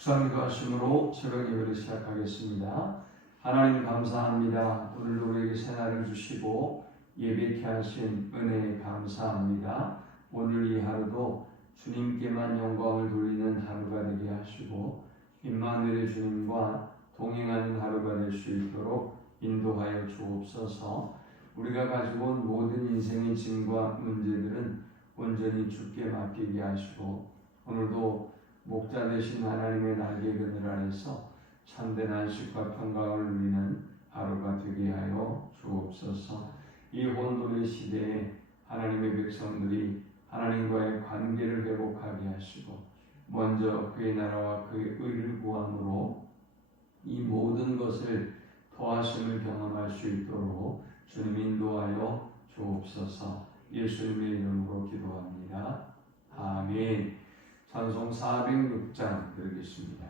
기도하심으로 새벽 예배를 시작하겠습니다. 하나님 감사합니다. 오늘도 우리에게 새날을 주시고 예배케 하신 은혜에 감사합니다. 오늘 이 하루도 주님께만 영광을 돌리는 하루가 되게 하시고 임마누엘의 주님과 동행하는 하루가 될 수 있도록 인도하여 주옵소서. 우리가 가지고 온 모든 인생의 짐과 문제들은 온전히 주께 맡기게 하시고 오늘도 목자 되신 하나님의 날개 그늘 아래서 참된 안식과 평강을 누리는 하루가 되게 하여 주옵소서. 이 혼돈의 시대에 하나님의 백성들이 하나님과의 관계를 회복하게 하시고 먼저 그의 나라와 그의 의를 구함으로 이 모든 것을 더하심을 경험할 수 있도록 주님 인도하여 주옵소서. 예수님의 이름으로 기도합니다. 아멘. 찬송 406장 드리겠습니다.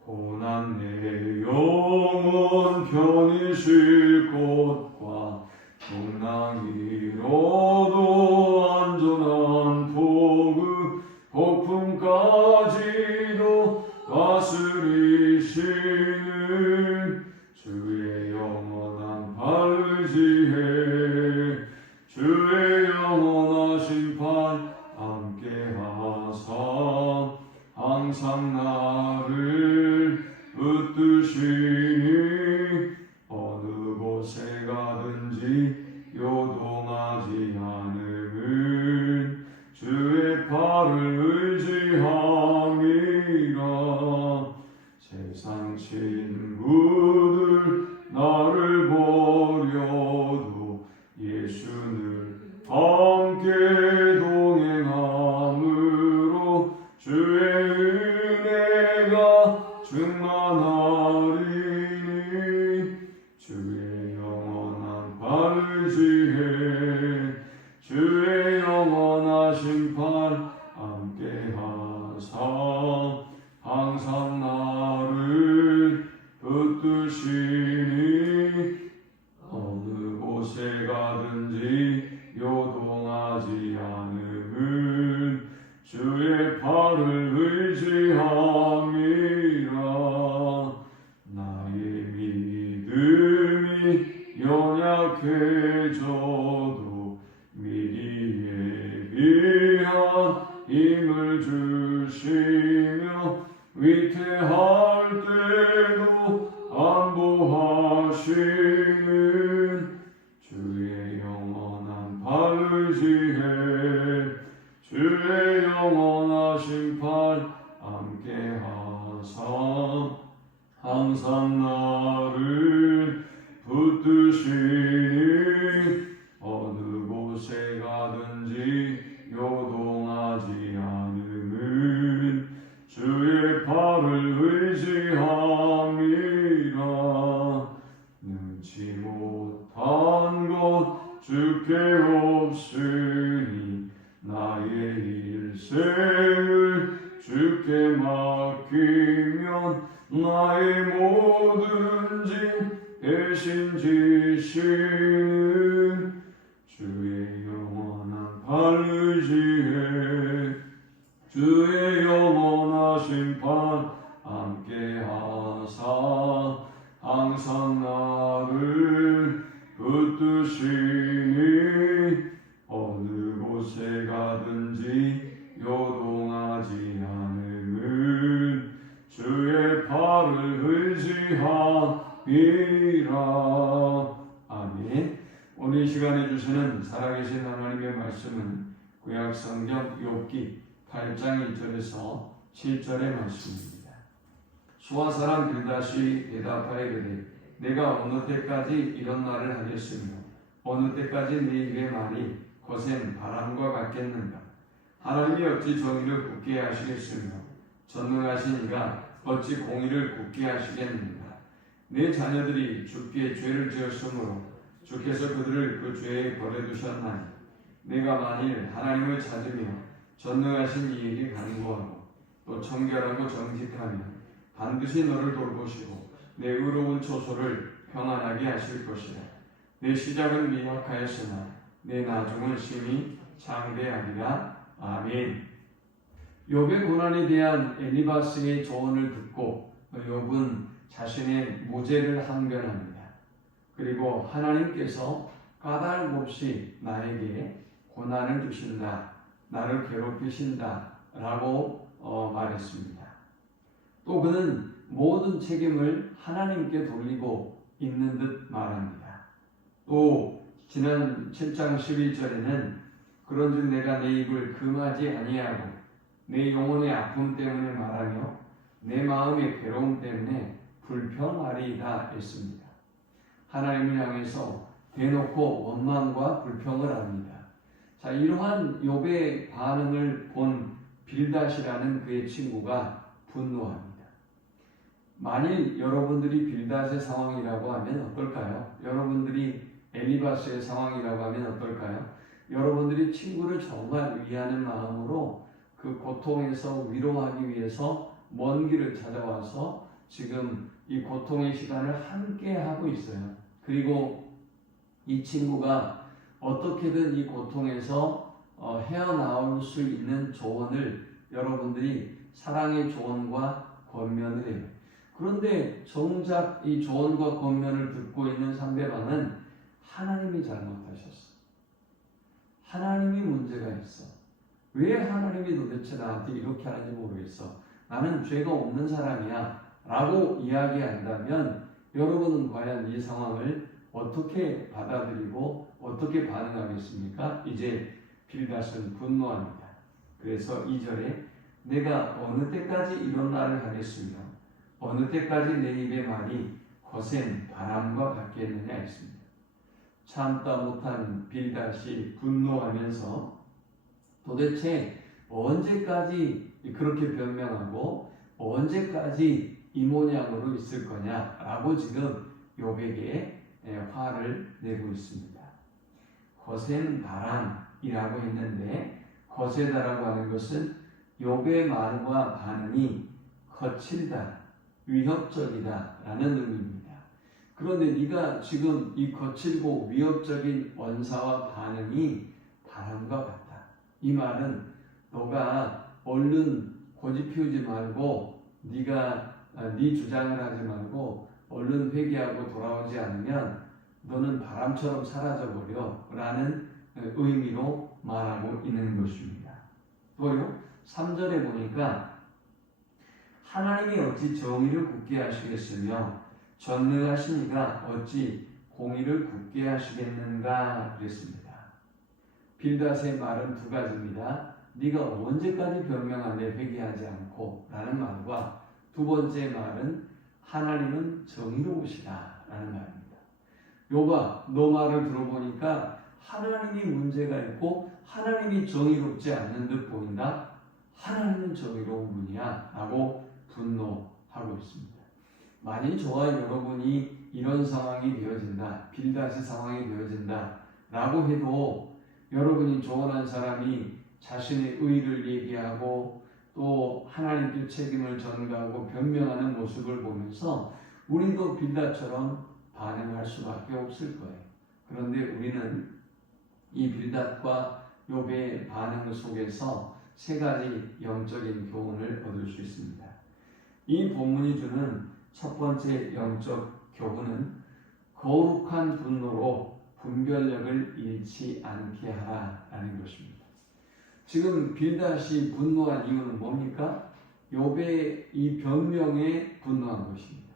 고난 내 영혼 편히 쉴 곳과 풍랑 위로도 안전한 폭우 폭풍까지도 다스리시는 주의 영원한 발의지혜 주의 영원하신 판 함께하사 항상 나를 붙드시니 어느 곳에 가든지 요동하지 않음은 주의 팔을 의지함이라. 세상 친구들 나를 버려도 예수를 함께 동행함으로 주의 은혜가 충만하리니 주의 영원한 발의지혜 주의 영원하신 팔 함께하사 항상 나를 붙드시니 어느 곳에 가든지 요동하지 않음은 주의 팔을 의지함이라. 나의 믿음이 연약해져도 미리 예비한 힘을 주시며 위태할 때도 안보하시는 주의 영원한 발의지혜 주의 영원하신 팔 함께하사 항상 나를 붙드시니 어느 곳에 가든지 요동하지 않음은 주의 팔을 의지함이라. 능치 못한 것 주께 없으니 나의 일생을 주께 맡기면 나의 모든 짐 대신 지시는 주의 영원한 발의지혜 주의 영원하신 판 함께하사 항상 나를 붙드시니 어느 곳에 가든지 요동하지 않음은 주의 팔을 의지함이라. 아멘. 오늘 이 시간에 주시는 살아계신 하나님의 말씀은 구약 성경 욥기 8장 1절에서 7절의 말씀입니다. 수아 사람 빌닷이 대답하여 이르되 내가 어느 때까지 이런 말을 하겠으며 어느 때까지 네 입의 말이 거센 바람과 같겠는가. 하나님이 어찌 정의를 굳게 하시겠으며 전능하신 이가 어찌 공의를 굳게 하시겠는가. 내 자녀들이 주께 죄를 지었으므로 주께서 그들을 그 죄에 버려두셨나니 내가 만일 하나님을 찾으며 전능하신 이에게 간구하고 또 청결하고 정직하며 반드시 너를 돌보시고 내 의로운 초소를 평안하게 하실 것이라. 내 시작은 미약하였으나 내 나중은 심히 장대하리라. 아멘. 욥의 고난에 대한 엘리바스의 조언을 듣고 욥은 자신의 무죄를 항변합니다. 그리고 하나님께서 까닭 없이 나에게 고난을 주신다, 나를 괴롭히신다 라고 말했습니다. 또 그는 모든 책임을 하나님께 돌리고 있는 듯 말합니다. 또 지난 7장 11절에는 그런즉 내가 내 입을 금하지 아니하고 내 영혼의 아픔 때문에 말하며 내 마음의 괴로움 때문에 불평하리이다 했습니다. 하나님을 향해서 대놓고 원망과 불평을 합니다. 자, 이러한 욥의 반응을 본 빌닷이라는 그의 친구가 분노합니다. 만일 여러분들이 빌닷의 상황이라고 하면 어떨까요? 여러분들이 엘리바스의 상황이라고 하면 어떨까요? 여러분들이 친구를 정말 위하는 마음으로 그 고통에서 위로하기 위해서 먼 길을 찾아와서 지금 이 고통의 시간을 함께 하고 있어요. 그리고 이 친구가 어떻게든 이 고통에서 헤어나올 수 있는 조언을 여러분들이 사랑의 조언과 권면을 해요. 그런데 정작 이 조언과 권면을 듣고 있는 상대방은 하나님이 잘못하셨어. 하나님이 문제가 있어. 왜 하나님이 도대체 나한테 이렇게 하는지 모르겠어. 나는 죄가 없는 사람이야 라고 이야기한다면 여러분은 과연 이 상황을 어떻게 받아들이고 어떻게 반응하겠습니까? 이제 빌닷은 분노합니다. 그래서 2절에 내가 어느 때까지 이런 말을 하겠으며 어느 때까지 내 입의 말이 거센 바람과 같겠느냐 했습니다. 참다 못한 빌닷이 분노하면서 도대체 언제까지 그렇게 변명하고 언제까지 이 모양으로 있을 거냐라고 지금 욥에게 화를 내고 있습니다. 거센 바람이라고 했는데 거세다라고 하는 것은 욥의 말과 반응이 거칠다, 위협적이다 라는 의미입니다. 그런데 네가 지금 이 거칠고 위협적인 언사와 반응이 바람과 같다. 이 말은 너가 얼른 고집 피우지 말고 네가 네 주장을 하지 말고 얼른 회개하고 돌아오지 않으면 너는 바람처럼 사라져버려 라는 의미로 말하고 있는 것입니다. 또요 3절에 보니까 하나님이 어찌 정의를 굳게 하시겠으며 전능하시니가 어찌 공의를 굳게 하시겠는가 그랬습니다. 빌닷의 말은 두 가지입니다. 네가 언제까지 변명하며 회개하지 않고 라는 말과 두 번째 말은 하나님은 정의로우시다 라는 말입니다. 욥아 너 말을 들어보니까 하나님이 문제가 있고 하나님이 정의롭지 않는 듯 보인다. 하나님은 정의로운 분이야 라고 분노하고 있습니다. 만일 저와 여러분이 이런 상황이 되어진다, 빌닷의 상황이 되어진다 라고 해도 여러분이 조언한 사람이 자신의 의를 얘기하고 또 하나님께 책임을 전가하고 변명하는 모습을 보면서 우리도 빌닷처럼 반응할 수밖에 없을 거예요. 그런데 우리는 이 빌닷과 욥의 반응 속에서 세 가지 영적인 교훈을 얻을 수 있습니다. 이 본문이 주는 첫 번째 영적 교훈은 거룩한 분노로 분별력을 잃지 않게 하라라는 것입니다. 지금 빌닷이 분노한 이유는 뭡니까? 욥의 이 변명에 분노한 것입니다.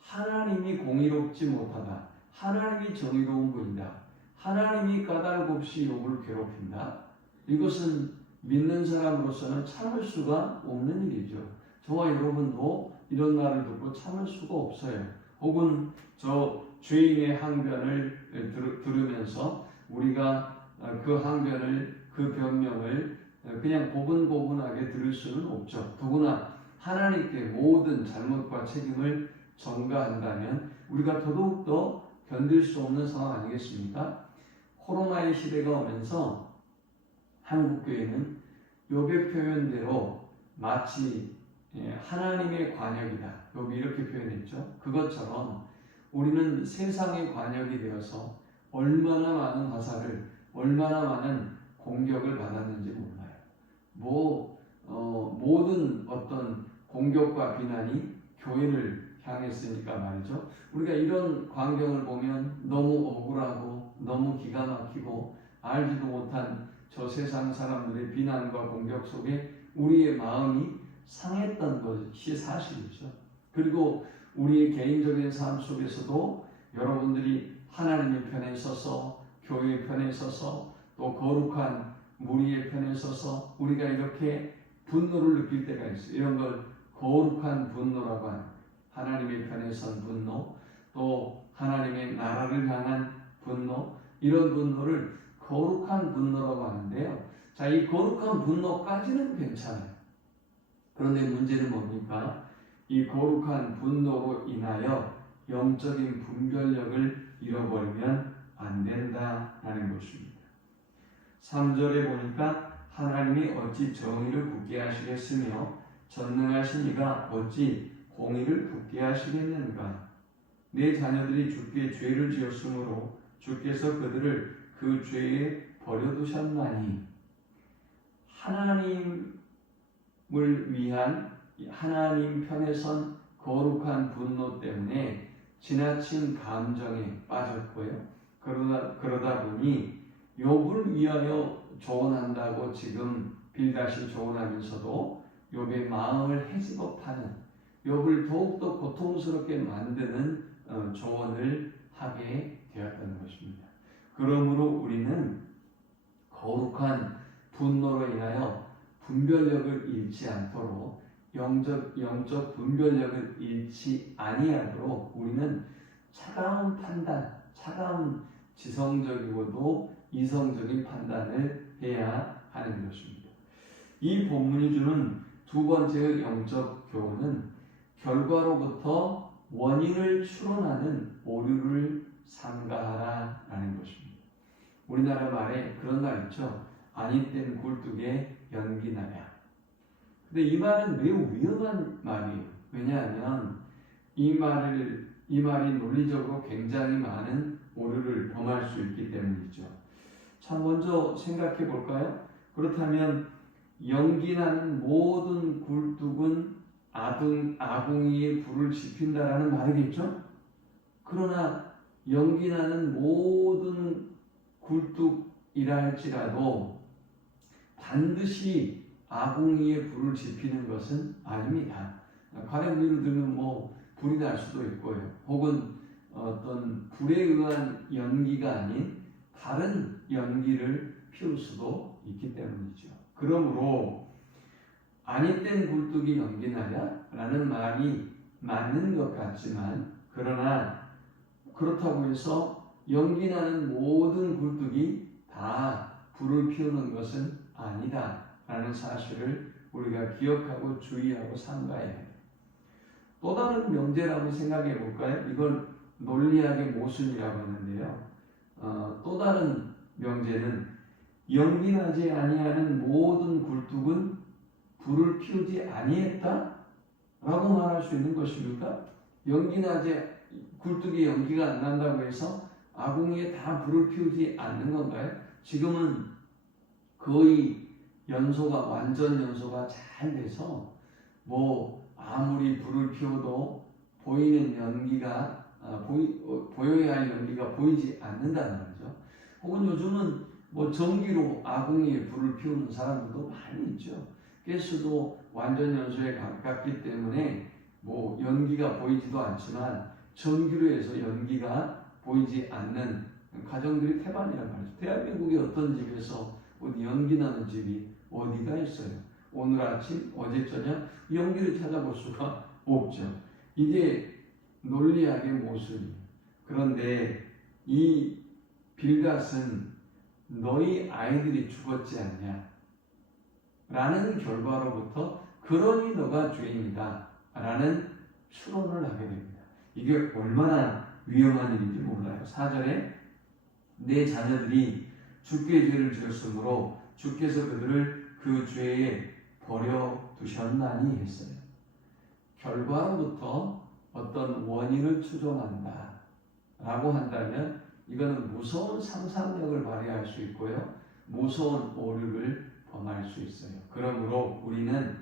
하나님이 공의롭지 못하다. 하나님이 정의로운 분이다. 하나님이 까닭 없이 욥을 괴롭힌다. 이것은 믿는 사람으로서는 참을 수가 없는 일이죠. 저와 여러분도 이런 말을 듣고 참을 수가 없어요. 혹은 저 죄인의 항변을 들으면서 우리가 그 항변을 그 변명을 그냥 고분고분하게 들을 수는 없죠. 더구나 하나님께 모든 잘못과 책임을 전가한다면 우리가 더더욱더 견딜 수 없는 상황 아니겠습니까? 코로나의 시대가 오면서 한국교회는 욥의 표현대로 마치 하나님의 관역이다. 욥이 이렇게 표현했죠. 그것처럼 우리는 세상의 관역이 되어서 얼마나 많은 화살을, 얼마나 많은 공격을 받았는지 몰라요. 모든 어떤 공격과 비난이 교회를 향했으니까 말이죠. 우리가 이런 광경을 보면 너무 억울하고 너무 기가 막히고 알지도 못한 저 세상 사람들의 비난과 공격 속에 우리의 마음이 상했던 것이 사실이죠. 그리고 우리의 개인적인 삶 속에서도 여러분들이 하나님의 편에 서서 교회의 편에 서서 또 거룩한 무리의 편에 서서 우리가 이렇게 분노를 느낄 때가 있어요. 이런 걸 거룩한 분노라고 하는, 하나님의 편에 선 분노, 또 하나님의 나라를 향한 분노, 이런 분노를 거룩한 분노라고 하는데요. 자, 이 거룩한 분노까지는 괜찮아요. 그런데 문제는 뭡니까? 이 거룩한 분노로 인하여 영적인 분별력을 잃어버리면 안 된다라는 것입니다. 3절에 보니까 하나님이 어찌 정의를 굳게 하시겠으며 전능하신 이가 어찌 공의를 굳게 하시겠는가. 내 자녀들이 주께 죄를 지었으므로 주께서 그들을 그 죄에 버려두셨나니. 하나님을 위한 하나님 편에 선 거룩한 분노 때문에 지나친 감정에 빠졌고요. 그러다 보니 욥을 위하여 조언한다고 지금 빌닷이 조언하면서도 욥의 마음을 헤집어파는, 욥을 더욱더 고통스럽게 만드는 조언을 하게 되었다는 것입니다. 그러므로 우리는 거룩한 분노로 인하여 분별력을 잃지 않도록, 영적 분별력을 잃지 아니하도록 우리는 차가운 판단, 차가운 지성적이고도 이성적인 판단을 해야 하는 것입니다. 이 본문이 주는 두 번째 영적 교훈은 결과로부터 원인을 추론하는 오류를 삼가하라라는 것입니다. 우리나라 말에 그런 말 있죠. 아니 땐 굴뚝에 연기 나랴. 근데 이 말은 매우 위험한 말이에요. 왜냐하면 이 말이 논리적으로 굉장히 많은 오류를 범할 수 있기 때문이죠. 자, 먼저 생각해 볼까요? 그렇다면 연기나는 모든 굴뚝은 아궁이에 불을 지핀다라는 말이겠죠? 그러나 연기나는 모든 굴뚝이라 할지라도 반드시 아궁이에 불을 지피는 것은 아닙니다. 가령 예를 들면 불이 날 수도 있고요. 혹은 어떤 불에 의한 연기가 아닌 다른 연기를 피울 수도 있기 때문이죠. 그러므로 아니 땐 굴뚝이 연기나랴? 라는 말이 맞는 것 같지만, 그러나 그렇다고 해서 연기나는 모든 굴뚝이 다 불을 피우는 것은 아니다 라는 사실을 우리가 기억하고 주의하고 삼가야 해요. 또 다른 명제라고 생각해 볼까요? 이걸 논리학의 모순이라고 하는데요. 또 다른 명제는 연기나지 아니하는 모든 굴뚝은 불을 피우지 아니했다? 라고 말할 수 있는 것입니까? 굴뚝에 연기가 안 난다고 해서 아궁이에 다 불을 피우지 않는 건가요? 지금은 거의 완전 연소가 잘 돼서 아무리 불을 피워도 보이는 연기가 보여야 할 연기가 보이지 않는다는 거죠. 혹은 요즘은 전기로 아궁이에 불을 피우는 사람들도 많이 있죠. 가스도 완전 연소에 가깝기 때문에 연기가 보이지도 않지만 전기로 해서 연기가 보이지 않는 가정들이 태반이란 말이죠. 대한민국의 어떤 집에서 연기 나는 집이 어디가 있어요? 오늘 아침, 어제 저녁 연기를 찾아볼 수가 없죠. 이게 논리학의 모순이에요. 그런데 이 빌닷은 너희 아이들이 죽었지 않냐? 라는 결과로부터 그러니 너가 죄인이다 라는 추론을 하게 됩니다. 이게 얼마나 위험한 일인지 몰라요. 4절에 내 자녀들이 주께 죄를 지었으므로 주께서 그들을 그 죄에 버려두셨나니 했어요. 결과로부터 어떤 원인을 추정한다 라고 한다면 이거는 무서운 상상력을 발휘할 수 있고요. 무서운 오류를 범할 수 있어요. 그러므로 우리는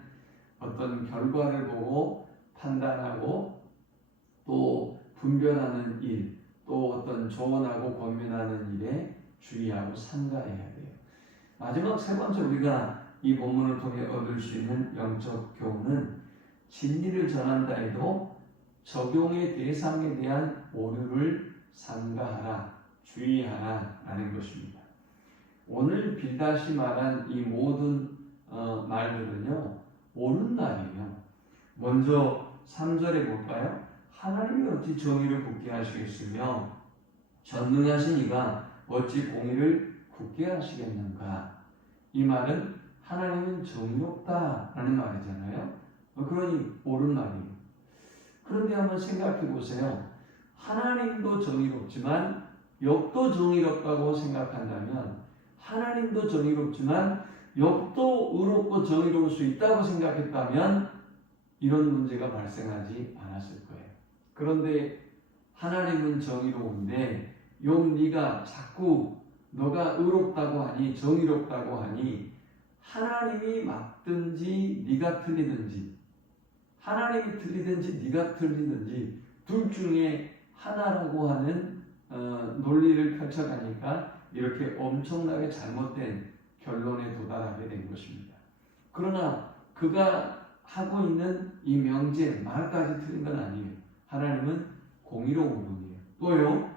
어떤 결과를 보고 판단하고 또 분별하는 일, 또 어떤 조언하고 권면하는 일에 주의하고 삼가해야 돼요. 마지막 세 번째 우리가 이 본문을 통해 얻을 수 있는 영적 교훈은 진리를 전한다 해도 적용의 대상에 대한 오류를 삼가하라, 주의하라 라는 것입니다. 오늘 빌닷이 말한 이 모든 말들은요 옳은 말이에요. 먼저 3절에 볼까요? 하나님이 어찌 정의를 굳게 하시겠으며 전능하신 이가 어찌 공의를 굳게 하시겠는가. 이 말은 하나님은 정의롭다라는 말이잖아요. 그러니 옳은 말이에요. 그런데 한번 생각해 보세요. 하나님도 정의롭지만 욥도 정의롭다고 생각한다면 하나님도 정의롭지만 욥도 의롭고 정의로울 수 있다고 생각했다면 이런 문제가 발생하지 않았을 거예요. 그런데 하나님은 정의로운데 욥 네가 자꾸 너가 의롭다고 하니 정의롭다고 하니 하나님이 맞든지 네가 틀리든지 하나님이 틀리든지 네가 틀리든지 둘 중에 하나라고 하는 논리를 펼쳐가니까 이렇게 엄청나게 잘못된 결론에 도달하게 된 것입니다. 그러나 그가 하고 있는 이 명제 말까지 틀린 건 아니에요. 하나님은 공의로운 분이에요. 또요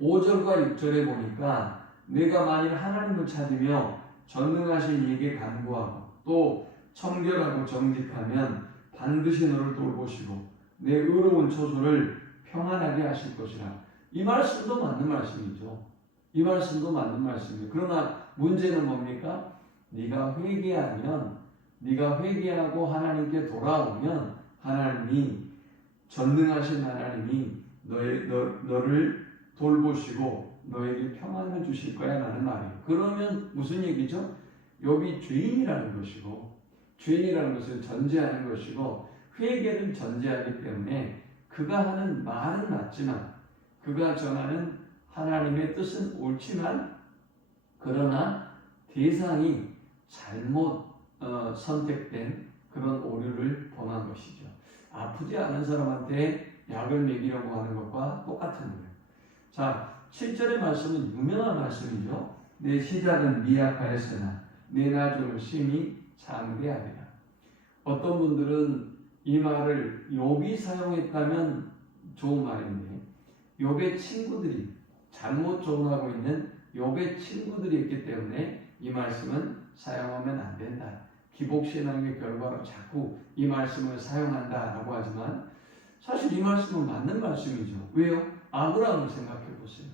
5절과 6절에 보니까 내가 만일 하나님을 찾으며 전능하신 이에게 간구하고 또 청결하고 정직하면 반드시 너를 돌보시고 내 의로운 처소를 평안하게 하실 것이라. 이 말씀도 맞는 말씀이죠. 이 말씀도 맞는 말씀이에요. 그러나 문제는 뭡니까? 네가 회개하고 하나님께 돌아오면 하나님이 전능하신 하나님이 너를 돌보시고 너에게 평안을 주실 거야 라는 말이에요. 그러면 무슨 얘기죠? 욥이 죄인이라는 것이고 죄인이라는 것을 전제하는 것이고 회개를 전제하기 때문에 그가 하는 말은 맞지만 그가 전하는 하나님의 뜻은 옳지만 그러나 대상이 잘못 선택된 그런 오류를 범한 것이죠. 아프지 않은 사람한테 약을 먹이려고 하는 것과 똑같은 거예요. 자, 7절의 말씀은 유명한 말씀이죠. 내 시작은 미약하였으나 내 나중을 심히 장대하리라. 어떤 분들은 이 말을 욥이 사용했다면 좋은 말인데 욥의 친구들이 잘못 조언하고 있는 욥의 친구들이 있기 때문에 이 말씀은 사용하면 안 된다. 기복신앙의 결과로 자꾸 이 말씀을 사용한다라고 하지만 사실 이 말씀은 맞는 말씀이죠. 왜요? 아브라함을 생각해 보세요.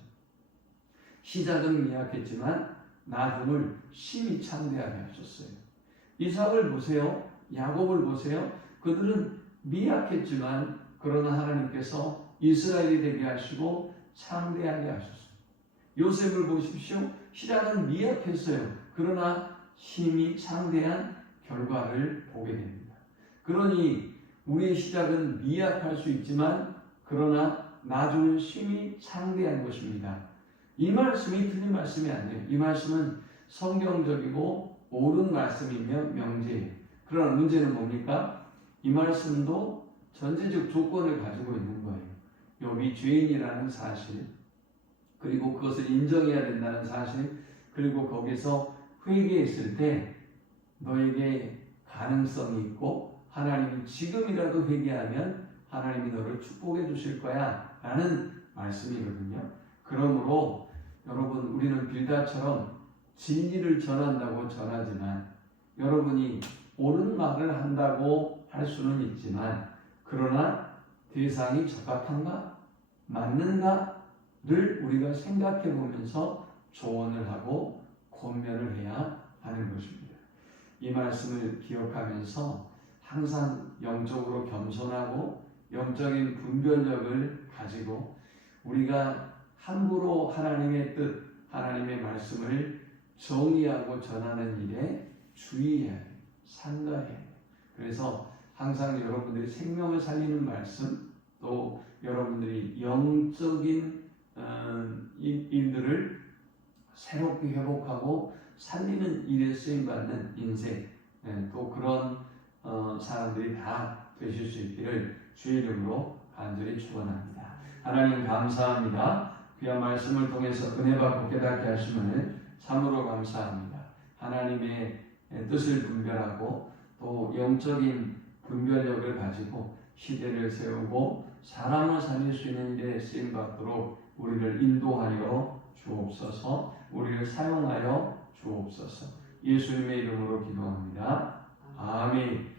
시작은 미약했지만 나중을 심히 창대하게 하셨어요. 이삭을 보세요. 야곱을 보세요. 그들은 미약했지만 그러나 하나님께서 이스라엘이 되게 하시고 창대하게 하셨어요. 요셉을 보십시오. 시작은 미약했어요. 그러나 심히 창대한 결과를 보게 됩니다. 그러니 우리의 시작은 미약할 수 있지만 그러나 나중은 심히 창대한 것입니다. 이 말씀이 틀린 말씀이 아니에요. 이 말씀은 성경적이고 옳은 말씀이며 명제예요. 그러나 문제는 뭡니까? 이 말씀도 전제적 조건을 가지고 있는 거예요. 욥이 죄인이라는 사실, 그리고 그것을 인정해야 된다는 사실, 그리고 거기서 회개했을 때 너에게 가능성이 있고 하나님이 지금이라도 회개하면 하나님이 너를 축복해 주실 거야 라는 말씀이거든요. 그러므로 여러분 우리는 빌닷처럼 진리를 전한다고 전하지만 여러분이 옳은 말을 한다고 할 수는 있지만 그러나 대상이 적합한가? 맞는가를 우리가 생각해 보면서 조언을 하고 권면을 해야 하는 것입니다. 이 말씀을 기억하면서 항상 영적으로 겸손하고 영적인 분별력을 가지고 우리가 함부로 하나님의 뜻, 하나님의 말씀을 정의하고 전하는 일에 주의해야 해요. 삼가해야 해요. 그래서 항상 여러분들이 생명을 살리는 말씀, 또 여러분들이 영적인 일들을 새롭게 회복하고 살리는 일에 쓰임받는 인생, 또 그런 사람들이 다 되실 수 있기를 주 이름으로 간절히 축원합니다. 하나님 감사합니다. 귀한 말씀을 통해서 은혜 받고 깨닫게 하심을 참으로 감사합니다. 하나님의 뜻을 분별하고 또 영적인 분별력을 가지고 시대를 세우고 사람을 살릴 수 있는 일에 쓰임 받도록 우리를 인도하여 주옵소서. 우리를 사용하여 주옵소서. 예수님의 이름으로 기도합니다. 아멘.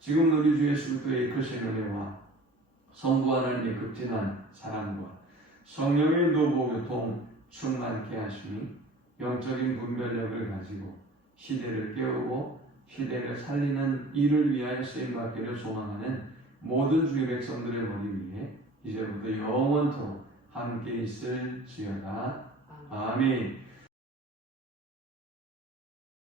지금 우리 주 예수 그리스도의 크신 은혜와 성부 하나님의 극진한 사랑과 성령의 노보교통 충만케 하시니 영적인 분별력을 가지고 시대를 깨우고 시대를 살리는 일을 위하여 쓰임받기를 소망하는 모든 주의 백성들의 머리 위에 이제부터 영원토록 함께 있을지어다. 아멘.